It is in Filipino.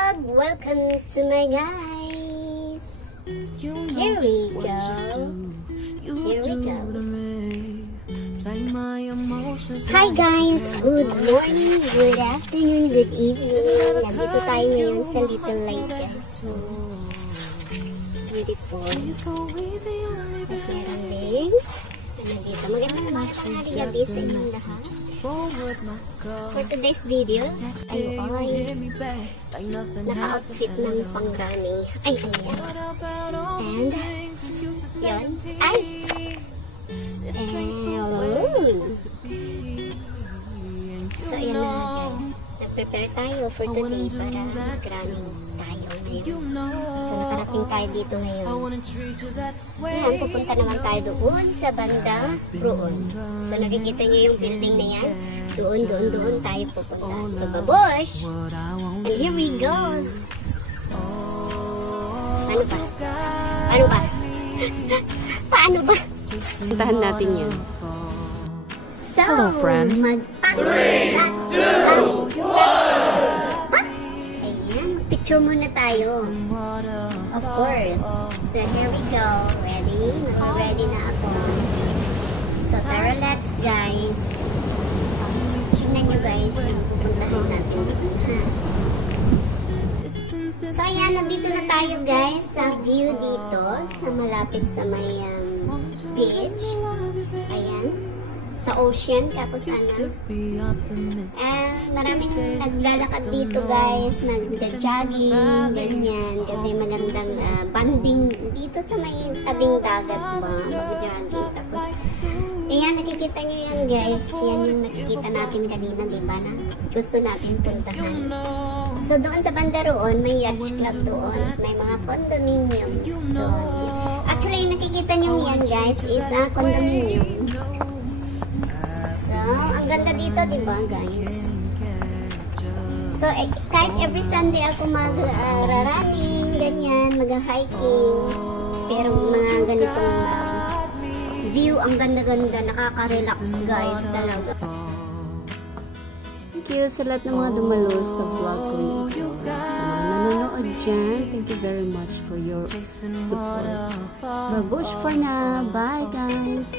vlog! Welcome to my guys! Here we go! Here we go! Hi guys! Good morning, good afternoon, good evening! Nandito tayo ngayon sa Little Lake guys. So, beautiful. At meron din. Nandito. Magandang masaling gabi sa inyong lahat. For today's video, ay naka-outfit ng pang-running. Ay, and, yun. Ay! So, ayan na guys. Nag-prepare tayo for today para mag-running tayo ngayon. So, nakarating tayo dito ngayon. Ayan, pupunta naman tayo doon sa banda roon. So, nakikita nyo yung building na yan? Doon tayo pupunta. So, babosh! And here we go! Paano ba? Paano ba? Paano ba? Puntahan natin yan. So, hello, friend. 3, 2, 1! Ayan, picture muna tayo. Of course. So, here we go. Ready? Ready na ako. So, tara, let's guys. Tingnan nyo guys yung pupuntahin natin dito. So, ayan, nandito na tayo guys sa view dito. Sa malapit sa may beach. Ayan. Sa ocean, tapos ano. Maraming naglalakad dito guys, nag-jogging, ganyan. Kasi magandang banding dito sa may tabing dagat ba, mag-jogging. Tapos, ayan, nakikita nyo yan guys. Yan yung nakikita natin kanina, diba na? Gusto natin puntahan. So, doon sa banda roon, may yacht club doon. May mga condominiums doon. Actually, yung nakikita nyo yan guys, it's a condominium. Ang ganda dito, diba guys? So, kahit every Sunday ako mag-running, ganyan, mag-hiking. Pero mga ganitong view, ang ganda-ganda, nakaka-relax guys, talaga. Thank you sa lahat ng mga dumalo sa vlog ko nito. Sa mga nanonood dyan, thank you very much for your support. Babush for na! Bye guys!